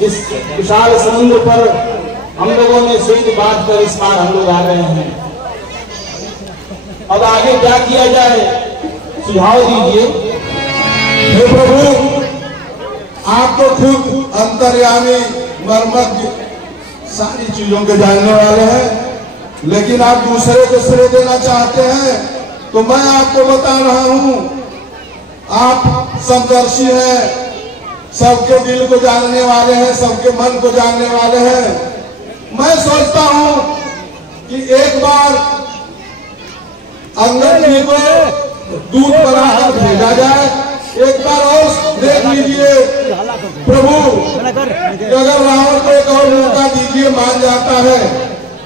इस विशाल समुद्र पर हम लोगों ने सीट बात कर इस बार हम लोग आ रहे हैं। अब आगे क्या किया जाए, सुझाव दीजिए। हे प्रभु, आप तो खुद अंतर्यामी, मर्मज्ञ, सारी चीजों के जानने वाले हैं, लेकिन आप दूसरे को श्रेय देना चाहते हैं तो मैं आपको बता रहा हूं, आप समदर्शी हैं, सबके दिल को जानने वाले हैं, सबके मन को जानने वाले हैं। मैं सोचता हूं कि एक बार अंगद जी को दूध बनाकर भेजा जाए। एक बार और देख लीजिए प्रभु, अगर रावण को एक और मौका दीजिए, मान जाता है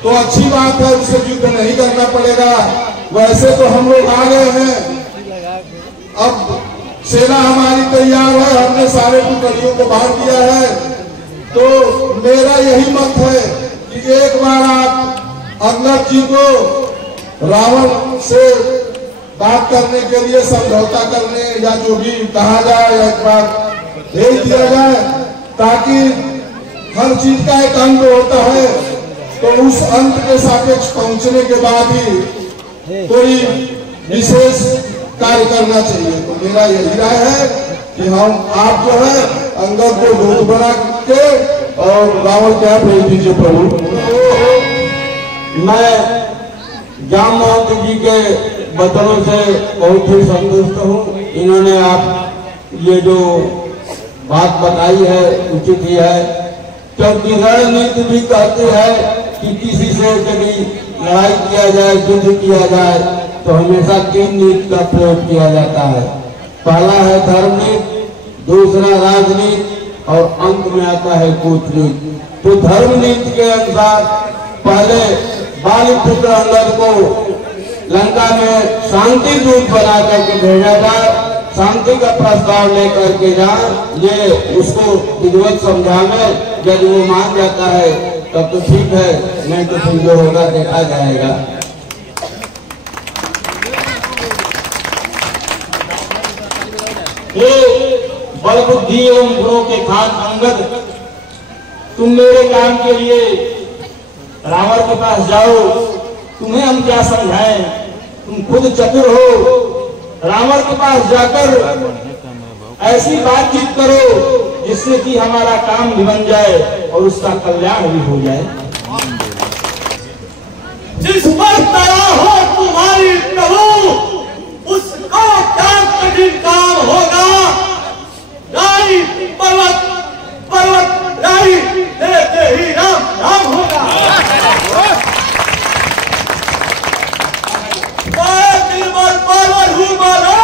तो अच्छी बात है, उससे युद्ध नहीं करना पड़ेगा। वैसे तो हम लोग आ गए हैं, अब सेना हमारी तैयार है, हमने सारे टुकड़ियों को बांट दिया है। तो मेरा यही मत है कि एक बार आप अंगद जी को रावण से बात करने के लिए, समझौता करने या जो भी कहा जाए, एक बार भेज दिया जाए, ताकि हर चीज का एक अंत होता है, तो उस अंत के सापेक्ष पहुंचने के बाद ही कोई विशेष कार्य करना चाहिए। तो मेरा यही राय है कि हम आप जो है अंगद को दूध बना के और रावण क्या भेज दीजिए प्रभु। मैं जाम मोहन जी के वचनों से बहुत ही संतुष्ट हूँ। इन्होंने आप ये जो बात बताई है उचित ही है, क्योंकि रणनीति भी कहती है कि किसी से यदि लड़ाई किया जाए, युद्ध किया जाए, तो हमेशा 3 नीति का प्रयोग किया जाता है। पहला है धर्म नीति, दूसरा राजनीति और अंत में आता है कूटनीति। तो धर्म नीति के अनुसार पहले बालीपुत्र अंगद को लंका में शांति दूत बना करके भेजा जाए, शांति का प्रस्ताव लेकर के जाए, ये उसको विधिवत समझावे। यदि वो मान जाता है तब तो ठीक है, नहीं तो फिर जो होगा देखा जाएगा। बल बुद्धि एवं गुणों के खान अंगद, तुम मेरे काम के लिए रावण के पास जाओ, तुम्हें हम क्या समझाएं, तुम खुद चतुर हो। रावण के पास जाकर ऐसी बातचीत करो जिससे कि हमारा काम भी बन जाए और उसका कल्याण भी हो जाए। जिस पर दया हो तुम्हारी प्रभु, उसका काम कठिन काम होगा। राई पर्वत पर्वत राई देते ही राम राम होगा। दिल भर पावर हूँ मारा,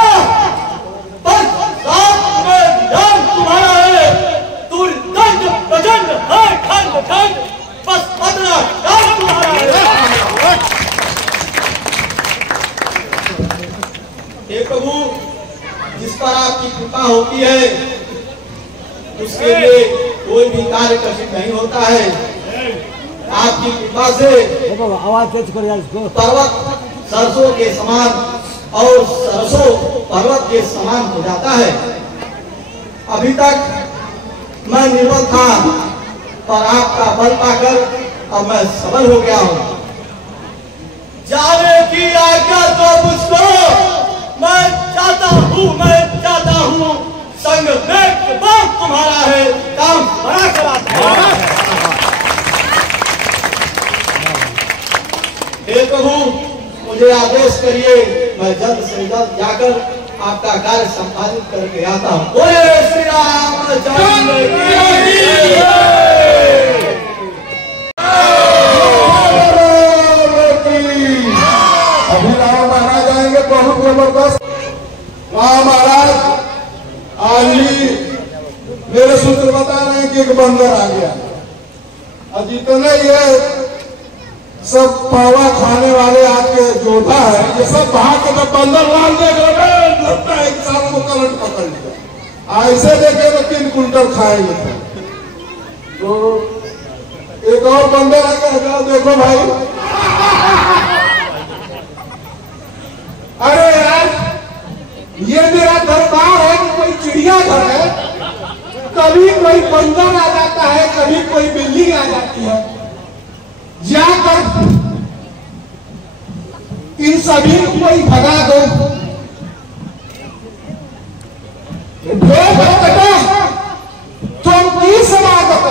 पर साथ में जान तुम्हारा है। तुर दंड प्रचंड है, खंड खंड बस 15 जान तुम्हारा है। हे प्रभु, जिस पर आपकी कृपा होती है उसके लिए कोई भी कार्य कठिन नहीं होता है। आपकी कृपा से पर्वत सरसों के समान और सरसों पर्वत के समान हो जाता है। अभी तक मैं निर्बल था, पर आपका बल पाकर अब मैं सबल हो गया हूँ। जाने की आज्ञा दो मुझको, मैं चाहता हूँ संग में बात तुम्हारा है, काम बड़ा कराता है। हे प्रभु, मुझे आदेश करिए, मैं जल्द से जल्द जाकर आपका कार्य संपादित करके आता हूँ। बोले श्री रामचंद्र की। अभी राम महाराज आएंगे, बहुत जबरदस्त। राम महाराज आज भी मेरे सूत्र बता रहे हैं कि एक बंदर आ गया। और जितने ये सब पावा खाने वाले आपके जोधा है, ये सब भाग के बंदर लाल देख लगता है कि सालों को करंट पकड़ लिया। ऐसे देखे तो 3 कुंटल खाएंगे। तो एक और बंदर आकर देखो भाई, अरे यार ये मेरा दरबार है, कोई चिड़ियाघर है। कभी कोई बंदर आ जाता है, कभी कोई बिल्ली आ जाती है। जाकर इन सभी को कोई भगा दो। तुम की समागत,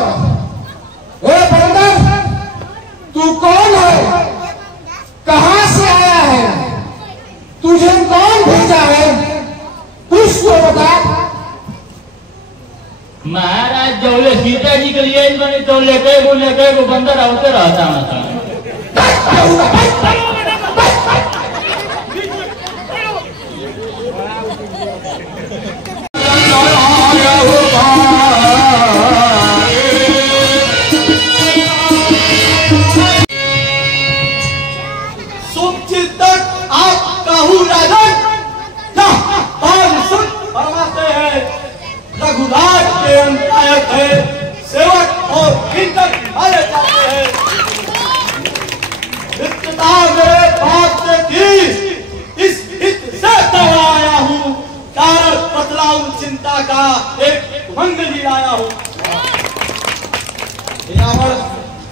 बंदर तू कौन है, कहां से आया है, तुझे कौन भेजा है, कुछ तो बता। महाराज जौले सीता जी के लिए बने तो लेके वो बंदर आते रहता मतलब। रघुराज के अंतायक है, सेवक और किंकर मारे जाते हैं। मित्रता मेरे बाप से थी, इस हित से तो आया हूँ, कारण बतलाऊं चिंता का एक मंगली लाया हूँ।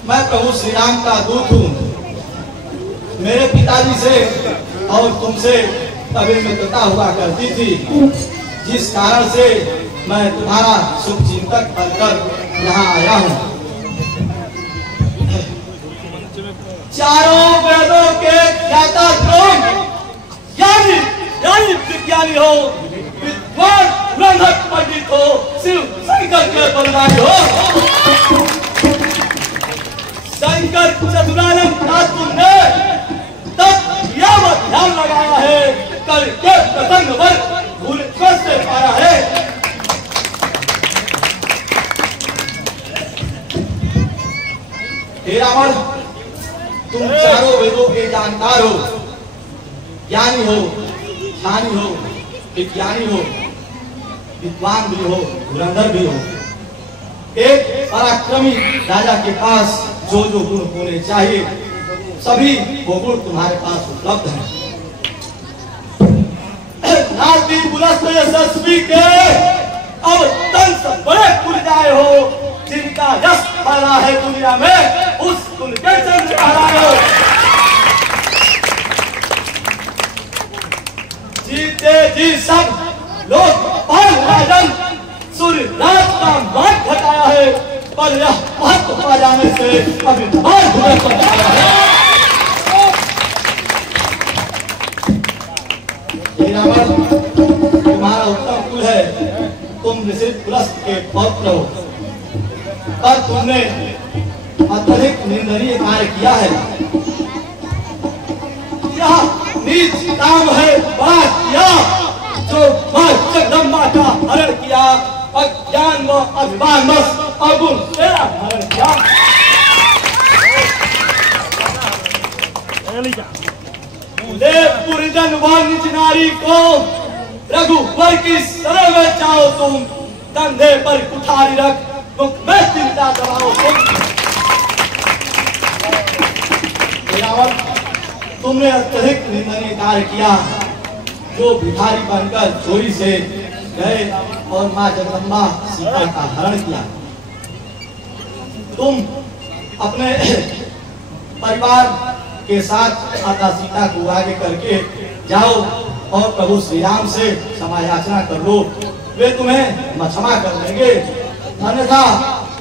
मैं प्रभु श्री राम का दूत हूँ। मेरे पिताजी से और तुमसे कभी मित्रता हुआ करती थी, जिस कारण से मैं तुम्हारा शुभ चिंतक बनकर यहाँ आया हूँ। चारों वेदों के ज्ञाता तुम, यानी विज्ञानी हो, विद्वान ब्रह्मक पंडित हो, शिव शंकर के बलवान हो। शंकर चतुरानंद का तुमने तब यह ध्यान लगाया है, कल के प्रसंग पर भूल से पाया है। रावण, तुम चारों वेदों के जानकार हो, ज्ञानी हो, ध्यानी हो, विज्ञानी हो, विद्वान भी हो, धुरंधर भी हो। एक पराक्रमी राजा के पास जो जो गुण होने चाहिए, सभी वो गुण तुम्हारे पास उपलब्ध हैं। नाती बुलस्त यशस्वी के अब तंस बड़े पुरजाए हो, जिनका यश फैला है दुनिया में, उस कुल के चंद्र कहलाए हो। जीते जी सब लोग पाल राजन सूर्य रात का मान घटाया है, पर यह महत्व पा जाने से अभी तुम्हारा उत्तम कुल है, तुम निश्चित पुलस्त के पौत्र हो, पर तुमने अत्यधिक निंदनीय कार्य किया है। यह नीच काम है, बड़ा किया जो जगदम्बा का हरण किया, अज्ञान व अभिमान अवगुण तेरा हरण किया। पुरजन व निज नारी को रघुवर की शरण में जाओ, तुम कंधे पर कुठारी रख मुख में चिंता दबाओ। तुमने अत्यधिक निंदनीय कार्य किया, जो भिखारी बनकर चोरी से गए और मां जगदम्बा सीता का हरण किया। तुम अपने परिवार के साथ माता सीता को आगे करके जाओ और प्रभु श्री राम से क्षमा याचना कर लो, वे तुम्हें क्षमा कर देंगे। अन्यथा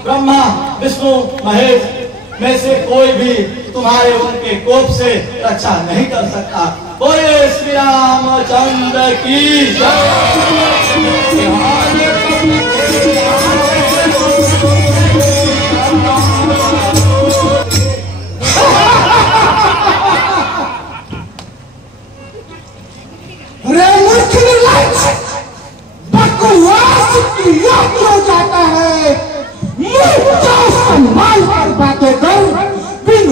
ब्रह्मा विष्णु महेश में से कोई भी तुम्हारे उनके कोप से रक्षा नहीं कर सकता। बोले श्री रामचंद्र की बकवास किया क्यों जाता है, सम्मान कर बातें कर बिन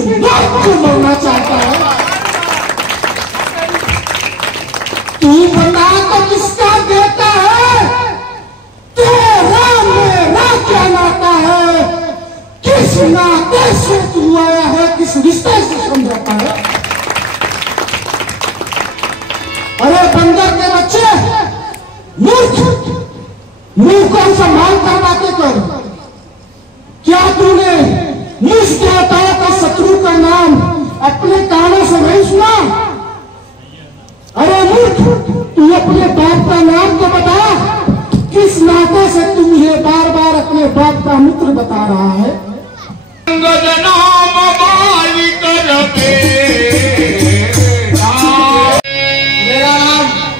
अपने कानों से नहीं सुना? अरे मूर्ख, तू अपने बाप का नाम तो बता। किस नाते से तू मुझे बार बार अपने बाप का मित्र बता रहा है? मेरा नाम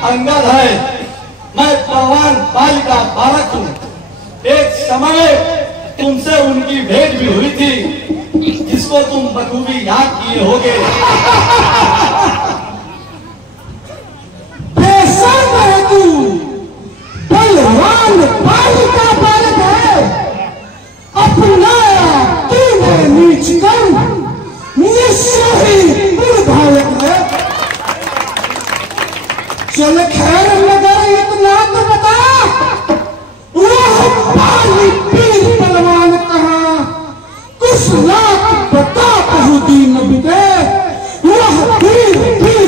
अंगद है, मैं पहलवान बाली का बालक हूँ। एक समय तुमसे उनकी भेंट भी हुई थी, जिसको तुम बखूबी याद किए होगे। बेशर्म है तू, पहलवान बाली का बालक है। अपना तूने नीच कर निश्चय ही निर्धारित है। चल खैर मगर इतना तो बता, वह बाली पीर पहलवान कहाँ? कुछ लाख बता बहुदीन बिते, वह पीर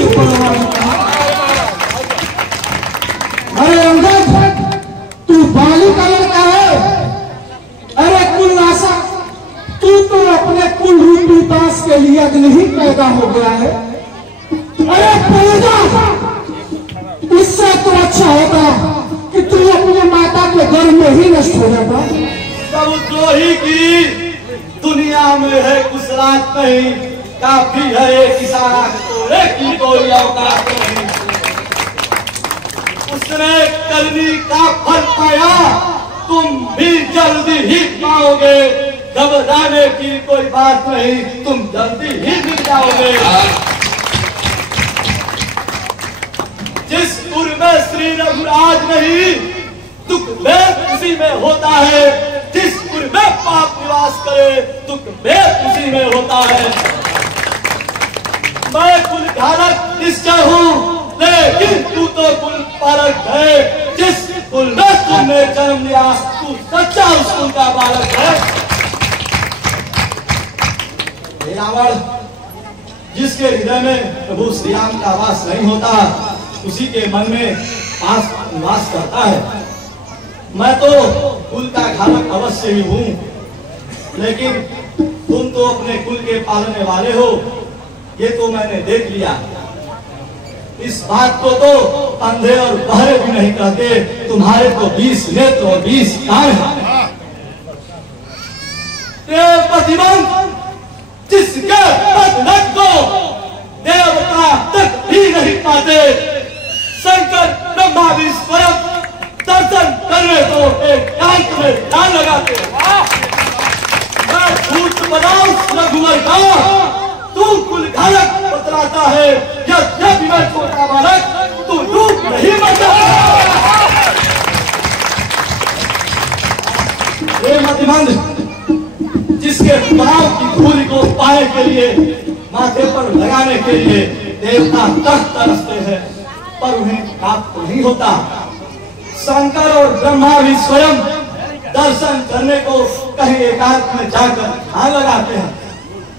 पहलवान कहाँ? अरे अंगद, तू बाली का लड़का है। अरे कुलनासा, तू तो अपने कुल रूपी दास के लिए अग्नि ही पैदा हो गया है। अरे पैदा, इससे तो अच्छा होता कि तू अपने माता के गर्भ में ही नष्ट हो जाता। सब द्रोही की दुनिया में है कुछ रात नहीं, काफी है एक इशारा तोड़े की कोई औकात नहीं। उसने करनी का फल पाया, तुम भी जल्दी ही पाओगे। घबराने की कोई बात नहीं, तुम जल्दी ही मिल जाओगे। जिस पुर में श्री रघुराज नहीं, दुख में उसी में होता है। जिस पुर में पाप निवास करे, दुख में उसी में होता है। मैं कुल घालक निश्चय हूँ, लेकिन तू तो कुल पालक है। जिस कुल में तुमने जन्म लिया, तू सच्चा उस कुल का बालक है। रावण, जिसके हृदय में प्रभु श्री राम का वास नहीं होता, उसी के मन में पास निवास करता है। मैं तो कुल का घालक अवश्य ही हूँ, लेकिन तुम तो अपने कुल के पालने वाले हो, ये तो मैंने देख लिया। इस बात को तो अंधे और बहरे भी नहीं कहते। तुम्हारे तो 20 नेत्र और 20 कान हैं। प्रतिबंध जिसके पद को देवता तक भी नहीं पाते, शंकर ब्रह्मा भी स्वयं दर्शन करने को एकांत में ध्यान लगाते। मैं झूठ बनाऊं रघुवर का, तू कुल घालक बतलाता है। यद्यपि मैं छोटा बालक, तू रूप नहीं बता। ये मतिमंद जिसके पांव की धूल को पाने के लिए, माथे पर लगाने के लिए देवता तक तरसते हैं, पर उन्हें प्राप्त नहीं होता। शंकर और ब्रह्मा भी स्वयं दर्शन करने को कहीं एकांत में जाकर ध्यान लगाते हैं,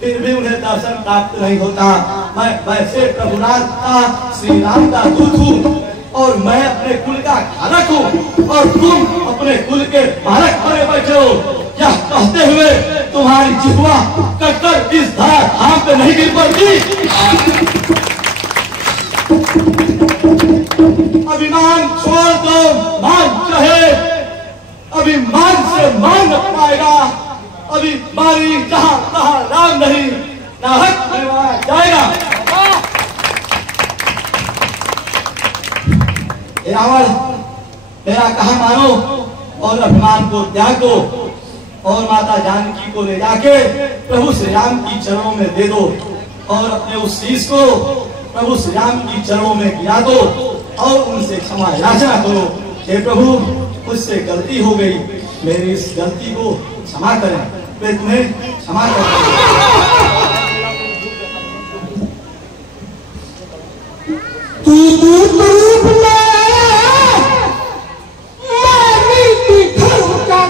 फिर भी उन्हें दर्शन प्राप्त नहीं होता। मैं वैसे प्रभुनाथ का, श्री राम का दूत हूँ, और मैं अपने कुल का घालक हूँ, और तुम अपने कुल के बालक बने बैठे हो। यह कहते हुए तुम्हारी जिह्वा कटकर इस धरा धाम पे नहीं गिर पड़ती। अभिमान छोड़ दो, मान चाहे। अभिमान से मान न पाएगा। अभिमानी जहाँ तहाँ राम नहीं, नाहक बनवाया जाएगा। रावण, मेरा कहा मानो और अभिमान को त्याग दो, और माता जानकी को ले जाके प्रभु श्री राम की चरणों में दे दो, और अपने उस शीश को प्रभु श्री राम की चरणों में गिरा दो, और उनसे क्षमा याचना करो। हे प्रभु, मुझसे गलती हो गई, मेरी इस गलती को क्षमा करें। वे तुम्हें क्षमा करें।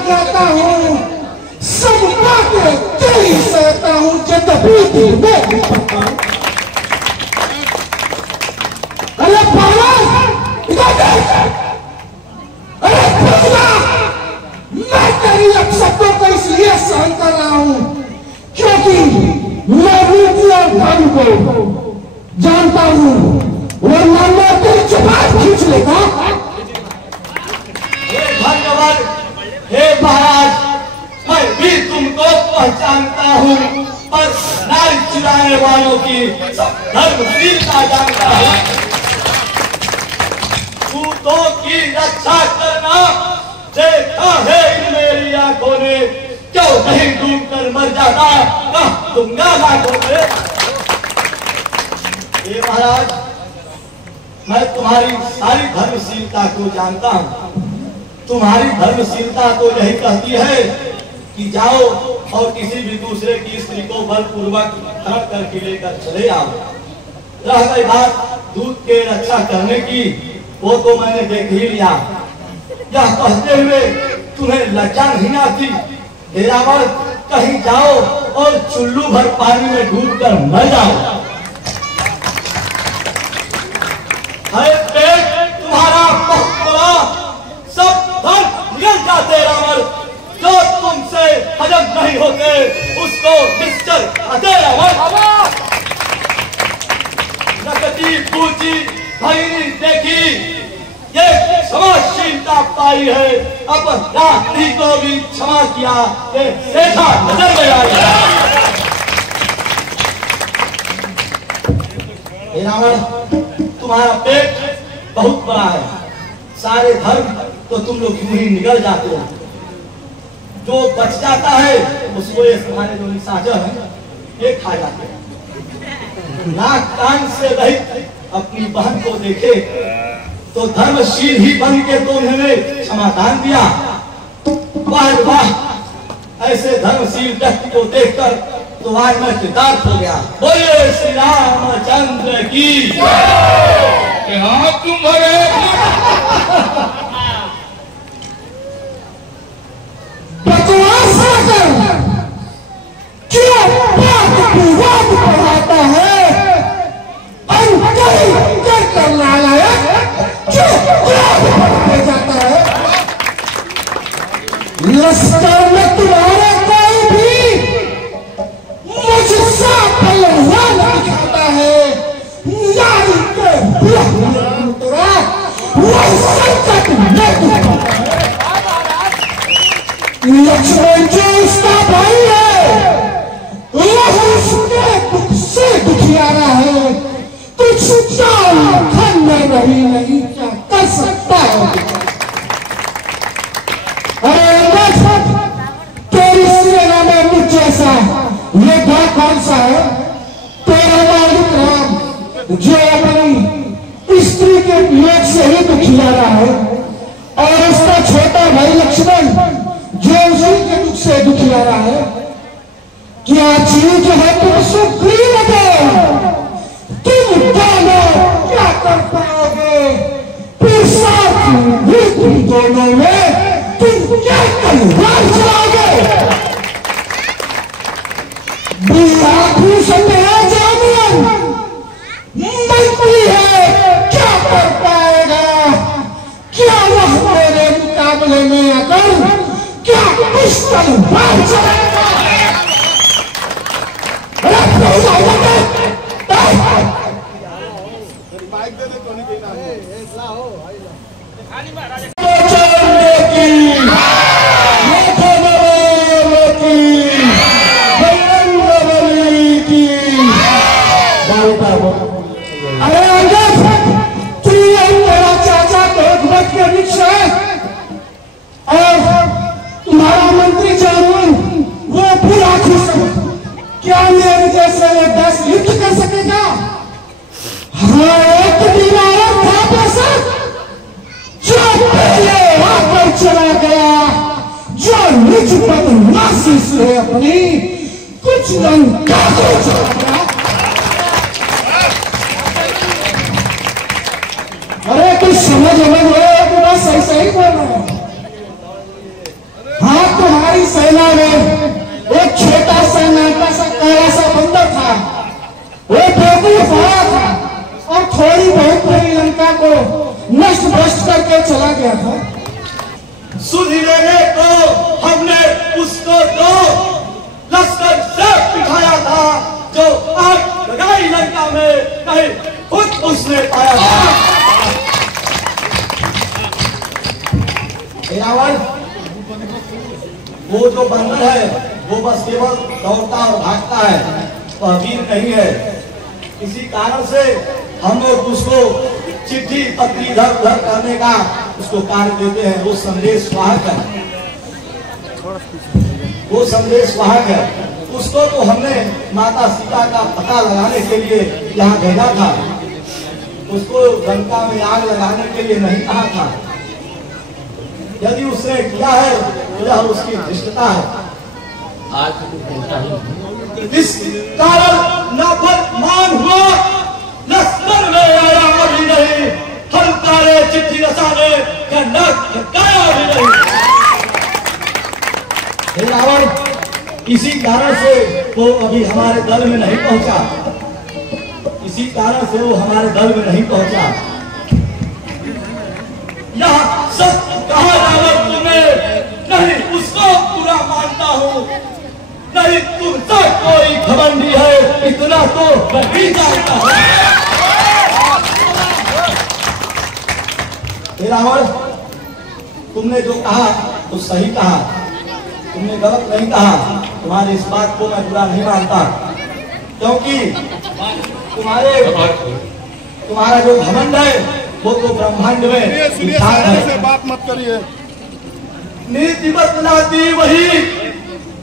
कहता हूँ सब बातें तेरी सहता हूँ, अरे अरे मैं तेरी अपशब्दों को इसलिए सहन कर रहा हूँ क्योंकि मैं रूपी और धर्म को जानता हूँ, वरना मैं तेरी जुबान खींच लेगा। धन्यवाद हे महाराज, मैं भी तुमको पहचानता हूँ, पर नारी चुराने वालों की सब धर्मशीलता जानता हूँ। दूतों की रक्षा करना देखा है इन मेरी आंखों ने, क्यों नहीं डूब कर मर जाता कह दूंगा लाखों में। हे महाराज, मैं तुम्हारी सारी धर्मशीलता को जानता हूँ। तुम्हारी धर्मशीलता तो यही कहती है कि जाओ और किसी भी दूसरे की स्त्री को बलपूर्वक हड़प करके लेकर चले आओ। रह गई बात दूध के रक्षा करने की, वो तो मैंने देख ही लिया। यह कहते हुए तुम्हें लज्जा नहीं आती? हे रावण, कहीं जाओ और चुल्लू भर पानी में डूब कर मर जाओ। है पेट तुम्हारा बहुत बड़ा, सब धन निकल जाते रावण, जो तुमसे हजम नहीं होते उसको निश्चल खाते रावण। नकदी पूजी भैरी देखी, ये क्षमाशीलता पाई है, अब रात्रि को भी क्षमा किया, ये देखा नजर में आई। हे रावण, तुम्हारा पेट बहुत बड़ा है, सारे धर्म तो तुम लोग यूं ही निकल जाते हो, जो बच जाता है उसको ये तुम्हारे जो निशाचर है ये खा जाते हैं। नाक कान से रहित अपनी बहन को देखे तो धर्मशील ही बन के तो उन्होंने क्षमादान दिया। वाह वाह, ऐसे धर्मशील व्यक्ति को देखकर तो आज मैं कृतार्थ हो गया। बोले श्री रामचंद्र की। हाँ तुम्हारे बकवास कर क्यों बात विवाद बढ़ाता है? कर नालायक क्यों बढ़ाते जाता है? लश्कर में तुम्हारे कोई भी मुझसे पहलवान दिखाता है, नारी के तुरा वो संकट में लक्ष्मण जो उसका भाई है, वह उसके दुख से दुखियारा है, कुछ खन में नहीं क्या कर सकता है? अरे तेरी सेना में मुझ जैसा योद्धा कौन सा है? तेरा मालिक राम जो अपनी स्त्री के वियोग से ही दुखियारा है, और उसका छोटा भाई लक्ष्मण जो उसी के दुख से दुखियारा है। क्या चीज है तुम सुग्रीव दे? तुम दोनों क्या कर पाओगे? फिर साथ ही तुम दोनों में तुम क्या तलवार चलाओगे? विभूषण है जामियन, मंत्री है, क्या कर पाएगा? क्या वह मेरे मुकाबले में आकर क्या कुछ तलवार चलाएगा? अरे अंगद, तू मेरा चाचा भगवत के वृक्ष है, और तुम्हारा मंत्री जामुन वो पूरा खुश है। क्या मेरे जैसे ये 10 युद्ध कर सकेगा? हाँ, एक दीवार था बेशक जो पहले आकर चला गया, जो निज बदमाशी से अपनी कुछ लंका को चला गया। अरे कुछ समझ कि बस ऐसा ही बोल रहा है। हाँ, तुम्हारी सेना में एक छोटा सा नाटा सा काला सा बंदा था, वो बेवकूफ आया था और थोड़ी बहुत बड़ी लंका को नष्ट भ्रष्ट करके चला गया था। सुध लेने को हमने उसको दो लश्कर से बिठाया था, जो आग लगाई दुनिया में कहीं खुद उसने पाया था। रावण वो जो बंदर है वो बस केवल दौड़ता और भागता है, वह वीर नहीं है। इसी कारण से हम लोग उसको चिट्ठी पत्री इधर उधर करने का उसको कार्य देते हैं। वो संदेश वाहक है, वो संदेश वाहक है। उसको तो हमने माता सीता का पता लगाने के लिए यहाँ भेजा था, उसको लंका में आग लगाने के लिए नहीं कहा था। यदि उसने किया है तो यह उसकी धृष्टता है। इस कारण नाफरमान हुआ, लश्कर में आया भी नहीं, फलकारे चिट्ठी रसाने का नाक खटकाया भी नहीं। रावण इसी कारण से वो अभी हमारे दल में नहीं पहुंचा, इसी कारण से वो हमारे दल में नहीं पहुंचा। यह सच कहा रावण तुमने, नहीं उसको पूरा मानता हूँ, नहीं तुमसे कोई घमंडी है इतना तो मैं भी जानता हूँ। रावण तुमने जो कहा तो सही कहा, तुमने गलत नहीं कहा। तुम्हारी इस बात को मैं बुरा नहीं मानता, क्योंकि तुम्हारा जो घमंड है वो तो ब्रह्मांड में विशाल है। बात मत करिए। नीति बतलाती वही,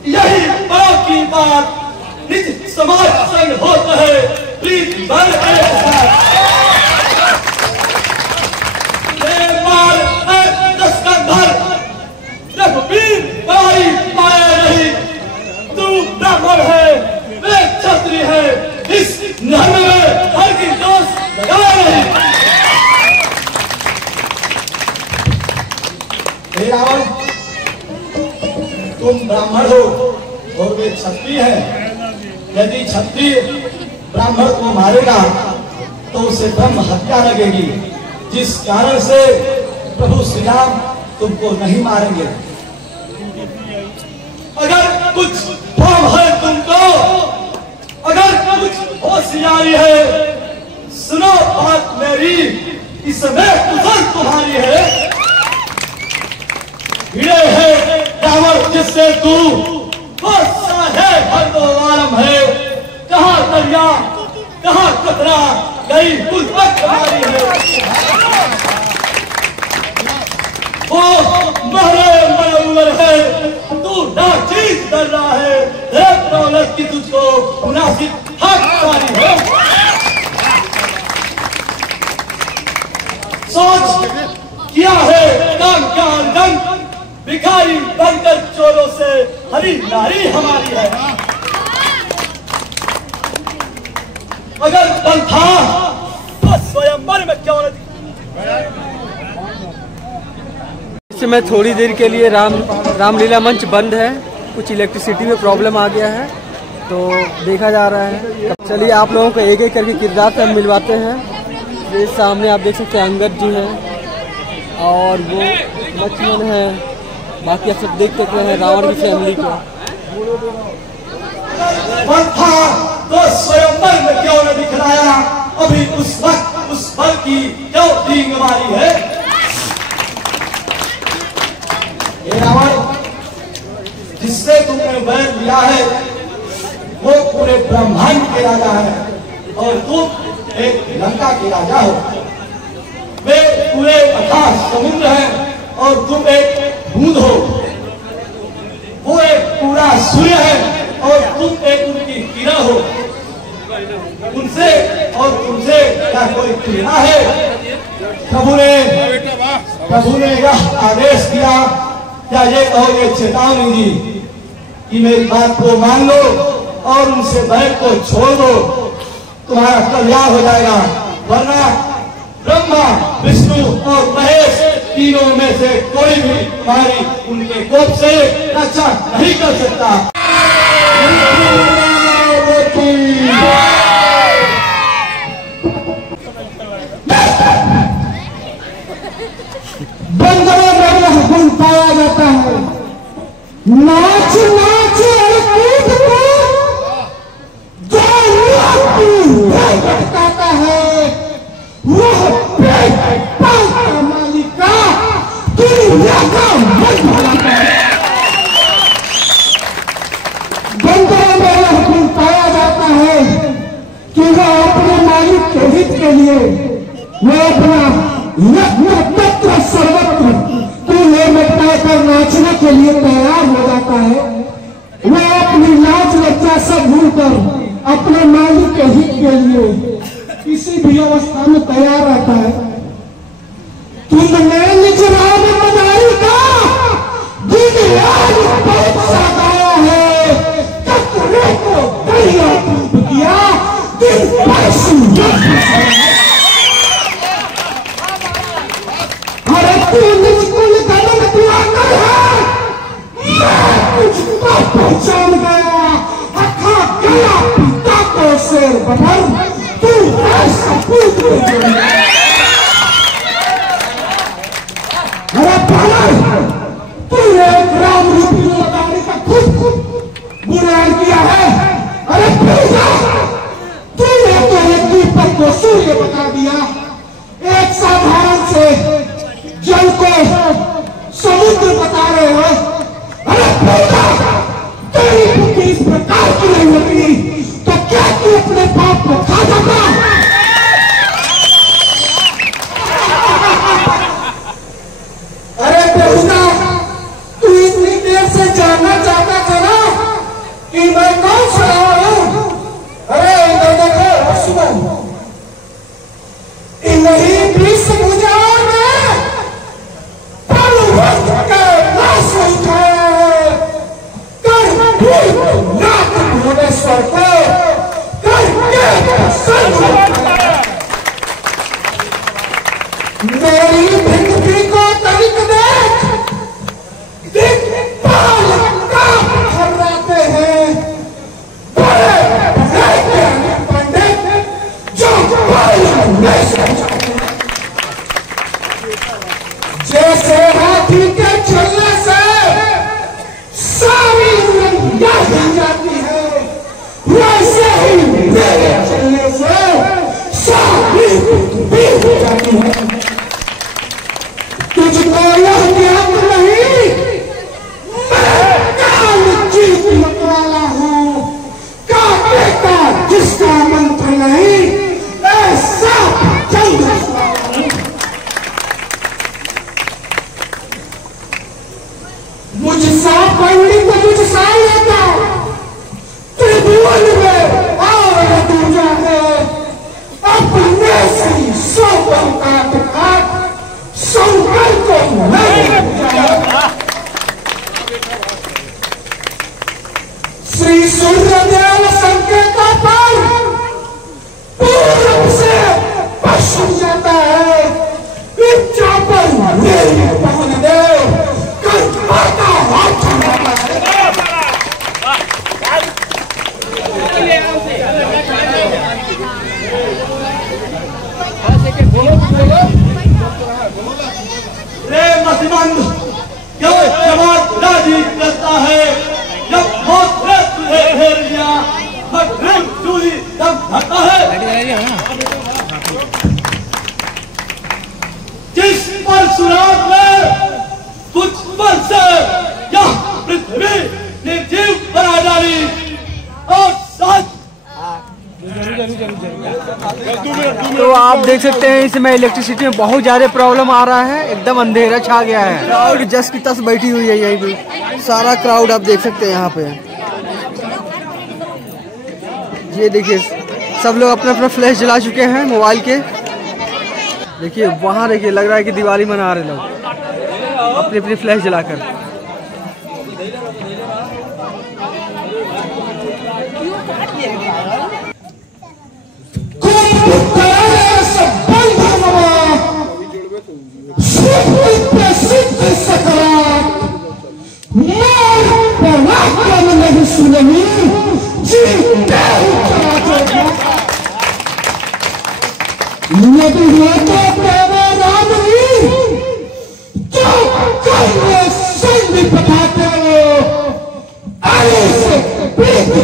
यही बड़ों की बात, निज समाज संग होता है प्रीति भर के साथ। रघुवीर पाई पाया नहीं, तू ब्राह्मण है वे क्षत्रिय है, इस नर में हर की दोष लगाया नहीं। रावण तुम ब्राह्मण हो और वे क्षत्रिय है। यदि क्षत्रिय ब्राह्मण को मारेगा तो उसे ब्रह्म हत्या लगेगी, जिस कारण से प्रभु श्री राम तुमको नहीं मारेंगे। अगर कुछ भ्रम है तुमको, अगर कुछ होशियारी है, सुनो बात मेरी, इसमें कुशल तुम्हारी है। भिड़े है रावण जिससे तू, वो है भरदोवारम है, कहाँ दरिया कहाँ कतरा गई कुछ तुम्हारी है। वो महरे मनोवर है, तू नाचीज कर रहा है, एक दौलत की तुझको मुनासिब हकदारी है। सोच किया है काम का आंगन, भिखारी बनकर चोरों से हरी नारी हमारी है। अगर बल था तो स्वयंवर में क्यों न इस समय थोड़ी देर के लिए रामलीला मंच बंद है, कुछ इलेक्ट्रिसिटी में प्रॉब्लम आ गया है तो देखा जा रहा है। चलिए आप लोगों को एक एक करके किरदार से हम मिलवाते हैं। ये सामने आप देख सकते हैं अंगद जी हैं और वो लक्ष्मण है, बाकी आप सब देख सकते हैं रावण की फैमिली को। तो स्वयंवर में क्यों न दिखलाया, अभी उस वक्त उस बल की क्यों डींग मारी है। रावण जिससे तुमने वैर लिया है वो पूरे ब्रह्मांड के राजा है और तुम एक लंका के राजा हो। वे पूरे अथाह समुद्र है और तुम एक बूंद हो। वो एक पूरा सूर्य है और तुम एक उनकी किरण हो। उनसे और तुमसे क्या कोई तुलना है। प्रभु ने यह आदेश दिया, क्या ये कहोगे चेतावनी दी कि मेरी बात को मान लो और उनसे बैर को छोड़ दो, तुम्हारा कल्याण हो जाएगा। वरना ब्रह्मा विष्णु और महेश तीनों में से कोई भी तुम्हारी उनके कोप से रक्षा नहीं कर सकता। बंदरों में यह गुण पाया जाता है, नाच नाच और कूद कूद, जो अपने मालिक के हित के लिए वो अपना यत्न तत्र सर्वत्र तुम्हें मिटाकर नाचने के लिए तैयार हो जाता है। वो अपनी लाज लज्जा सब भूलकर अपने मालिक के हित के लिए किसी भी अवस्था में तैयार रहता है। तुमने निज राम मदारी का दिन रात बहुत सताया है, कतरे को दरिया डूब दिया, दिन परसों अरे तू निज कुल धर्म दुआकर है, मैं तुझको पहचान गया, अखा गया पिता को शेर बदल, तू ऐसा पुत्र अरे पागल, तूने राम रूपी मदारी का खुद बुराई किया है। अरे बेटा, तूने तो एक दीपक को सूर्य बता दिया, एक साधारण से जल को समुद्र बता रहे हो। अरे बेटा, तेरी बुद्धि इस प्रकार की नहीं होती तो क्या तू अपने बाप को खा जाता? अरे बेहुदा, तू इतनी देर से जानना चाहता था ना कि मैं कौन सा हूं? अरे इधर देखो सुमन, इन्हीं बीस बुझाओ में परवत के लाश उठाए, कर नाथ भुवनेश्वर को करके मेरी जिंदगी को तनिक देख, दिक्पाल कांप घबराते हैं, बड़े बड़े पंडित जो नहीं समझाते, जैसे हाथी के चलने से सारी दुनिया हिल जाती है, वैसे ही मेरे चलने से सारी दुनिया हिल जाती है। तुझको यह ज्ञान नहीं, मैं काल जीत मतवाला हूँ, काटे का जिसका मंत्र नहीं, ऐसा जल्द मुझसा पंडित मुझसा लेता त्रिभुवन में और दूजा है, अपने से सोपन काट काट शंकर को नहीं पूजा। श्री सूर्यदेव संकेतों पर पूर्व से पश्चिम जाता है, इच्छा पर मेरी पवन देव कर्ता हाथ चलाता है। मतिमंद जब जवाब राजी करता है, जब मौत ने तुझे घेर लिया, मगरब चूली तब धरता है। जिस परशुराम में कुछ पर से यह पृथ्वी निर्जीव बना डाली और सच। तो आप देख सकते हैं इसमें इलेक्ट्रिसिटी में बहुत ज्यादा प्रॉब्लम आ रहा है, एकदम अंधेरा छा गया है। क्राउड जस्ट की तस बैठी हुई है, यही भी सारा क्राउड आप देख सकते हैं यहाँ पे। ये देखिए सब लोग अपना अपना फ्लैश जला चुके हैं मोबाइल के। देखिए वहाँ देखिए लग रहा है कि दिवाली मना रहे लोग अपनी अपनी फ्लैश जलाकर।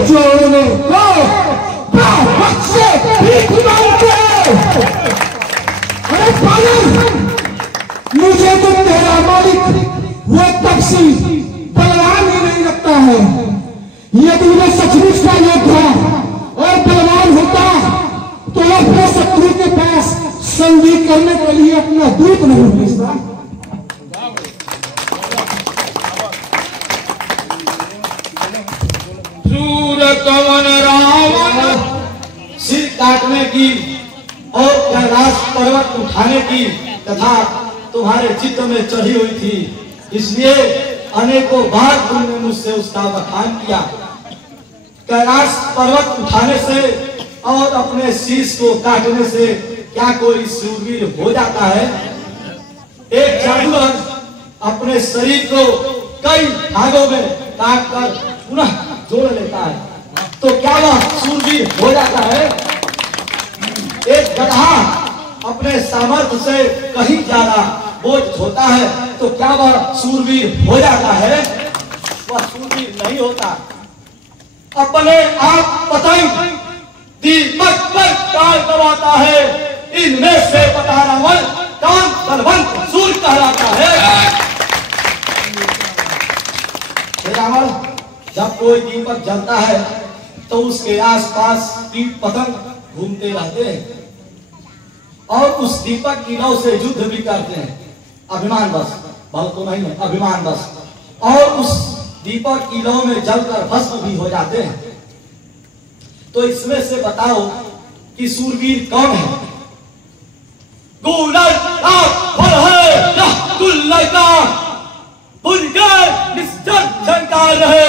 जोड़ने को मुझे तो तेरा मालिक वो तपसी बलवान ही नहीं लगता है। यदि वो सचमुच का योद्धा और बलवान होता तो संधि करने के लिए अपना दूत नहीं भेजता। कवन रावण सिर काटने की और कैलाश पर्वत उठाने की तथा तुम्हारे चित्त में चढ़ी हुई थी, इसलिए अनेकों बार तुमने मुझसे उसका बखान किया। कैलाश पर्वत उठाने से और अपने शीश को काटने से क्या कोई शूरवीर हो जाता है? एक जादूगर अपने शरीर को कई भागों में काट कर पुनः जोड़ लेता है, तो क्या वह शूरवीर हो जाता है? एक गधा अपने सामर्थ्य से कहीं ज्यादा बोझ ढोता है, तो क्या वह शूरवीर हो जाता है? वह शूरवीर नहीं होता। अपने आप पतंग दीपक पर काल दबाता है, इनमें से पता रावण कौन बलवंत सूर्य कहलाता है। रावण, जब कोई दीपक जलता है तो उसके आसपास कीट पतंग घूमते रहते हैं और उस दीपक की लौ से युद्ध भी करते हैं, अभिमान बस, बल तो नहीं है, अभिमान बस, और उस दीपक की लौ में जलकर भस्म भी हो जाते हैं। तो इसमें से बताओ कि शूरवीर कौन है? शंकर रहे,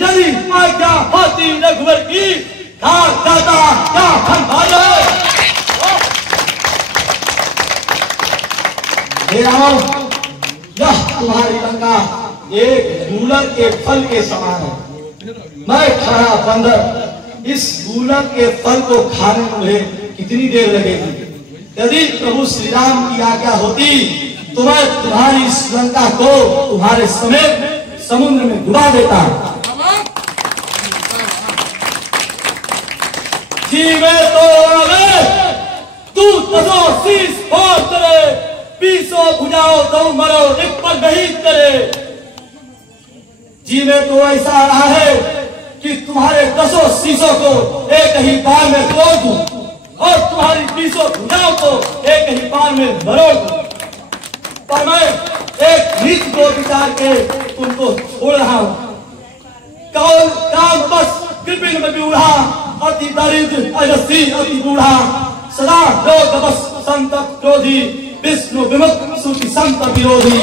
यदि आज्ञा होती रघुवर की, जाता क्या रावण, यह तुम्हारी लंका एक गूलर के फल के समान है। मैं खड़ा बंदर इस गूलर के फल को खाने में मुझे कितनी देर लगेगी? यदि प्रभु श्री राम की आज्ञा होती तो मैं तुम्हारी इस लंका को तुम्हारे समेत समुद्र में डुबा देता। जीवे तो आवे, तू तजो शीश फोड़ करे, पीसो बुझाओ तो मरो, एक पर नहीं करे। जी में तो ऐसा रहा है कि तुम्हारे 10 शीशों को एक ही बार में तोड़ दूं और तुम्हारी 20 भुजाओं को एक ही बार में मरोड़ दूं। पर मैं एक रीत को विचार के तुमको छोड़ रहा हूं। कौन काम बस कृपिन में बूढ़ा, अति दरिद्र अजस्वी अति बूढ़ा, सदा लोग बस संत क्रोधी, विष्णु विमुक्त सुखी संत विरोधी,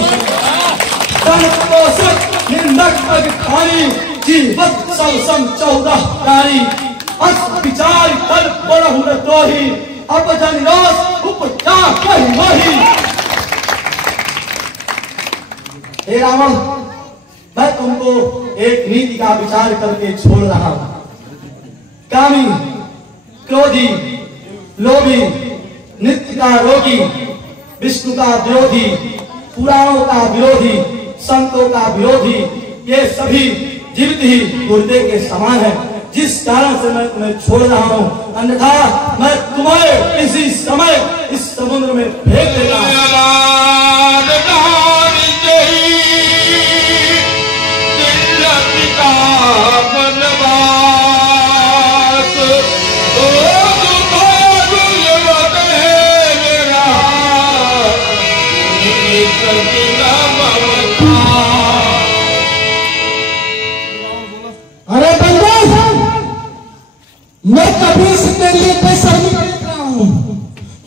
निंदक अभिखारी, जीवत सब सम 14 प्राणी, विचार कर बरहु द्रोही, अपजन रोष उपचार कही वही। हे रावण, मैं तुमको एक नीति का विचार करके छोड़ रहा हूं। कामी, क्रोधी, लोभी, नित्य का रोगी, विष्णु का विरोधी, पुराणों का विरोधी, संतों का विरोधी, ये सभी जीवित ही गुर्दे के समान है, जिस कारण से मैं तुम्हें छोड़ रहा हूं, अन्यथा मैं तुम्हें इसी समय इस समुद्र में फेंक देता हूं। अरे बंदे, मैं कभी इसके लिए पैसा नहीं देख रहा हूं।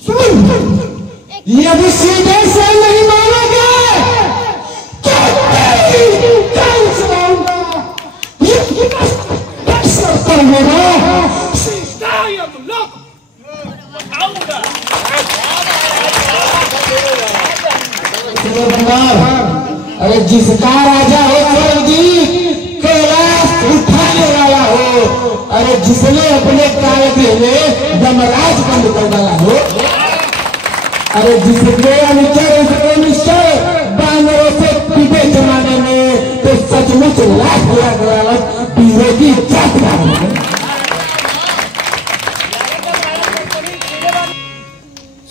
सुन, यदि सीधे से नहीं मानोगे तो तेरी जान छुड़ाऊंगा। ये पैसा पर होगा। अरे जिसका राजा हो जी, कैलाश उठाने वाला हो, अरे जिसने अपने कायदे में यमराज बंद कर डाला हो, अरे जिसके अनुचर निश्चय बानरों से पीटे जमाने में, तो सचमुच लाख हुआ गया वीरों की यात्रा है।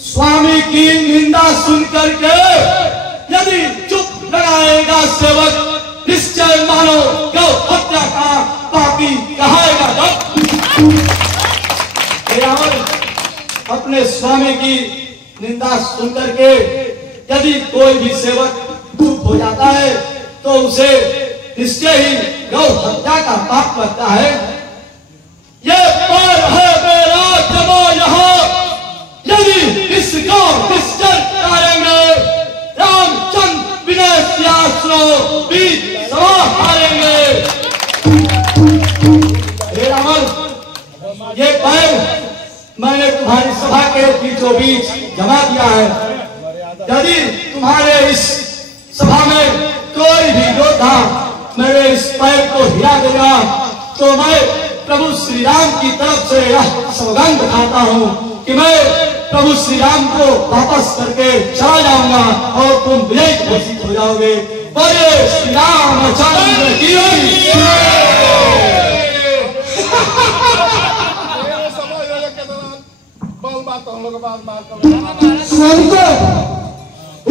स्वामी की निंदा सुन करके यदि चुप लगाएगा सेवक, निश्चय मानो गौ हत्या का पापी कहाएगा। अपने स्वामी की निंदा सुन करके यदि कोई भी सेवक चुप हो जाता है तो उसे निश्चय ही गौ हत्या का पाप लगता है। ये पर है मेरा जमा यहाँ, यदि इसको निश्चय करेंगे रामचंद्र विनय सियासनो बीच सभा हारेंगे। हे रावण, ये पैर मैंने तुम्हारी सभा के बीचों बीच जमा दिया है। यदि तुम्हारे इस सभा में कोई भी योद्धा मेरे इस पैर को हिला देगा तो मैं प्रभु श्री राम की तरफ से यह सौगंध खाता हूँ कि मैं प्रभु श्री राम को वापस करके चला जाऊंगा और तुम विजय घोषित हो जाओगे। बोले श्री रामचंद्र की सबको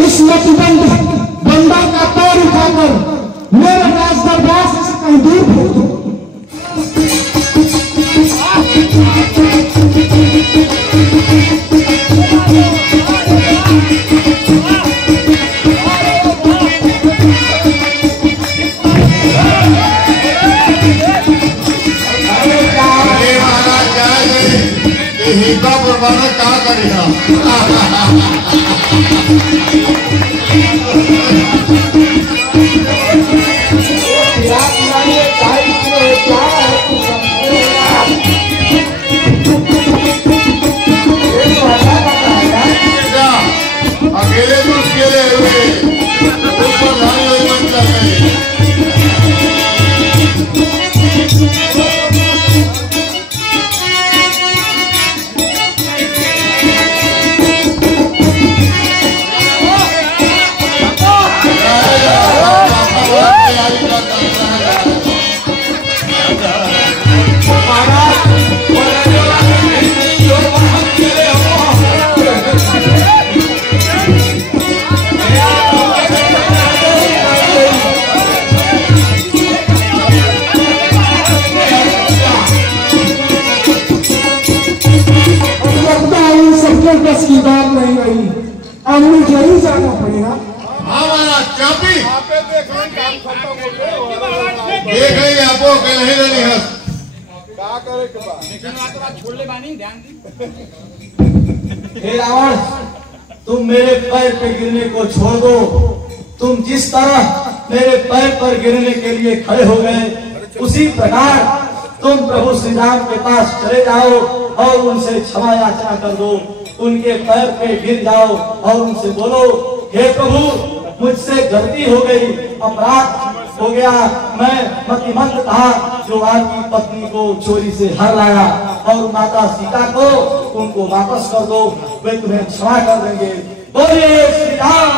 इस नतबंद बंदा का पैर उठाकर मेरे राज दरबार से कहीं दूर भेज दो। क्या करेगा अकेले तो अकेले हुए बस की बात नहीं रही, अब मुझे ही जाना पड़ेगा। चापी देख रही आपको नहीं रहनी है क्या करे छोड़ ले बानी ध्यान दी। हे रावण, तुम मेरे पैर पे गिरने को छोड़ दो। तुम जिस तरह मेरे पैर पर गिरने के लिए खड़े हो गए उसी प्रकार तुम प्रभु श्री राम के पास चले जाओ और उनसे क्षमा याचना कर दो। उनके पैर पे गिर जाओ और उनसे बोलो, हे प्रभु, मुझसे गलती हो गई, अपराध हो गया। मैं मतिमंद था जो आपकी पत्नी को चोरी से हर लाया और माता सीता को उनको वापस कर दो, वे तुम्हें क्षमा कर देंगे। बोलिए श्री राम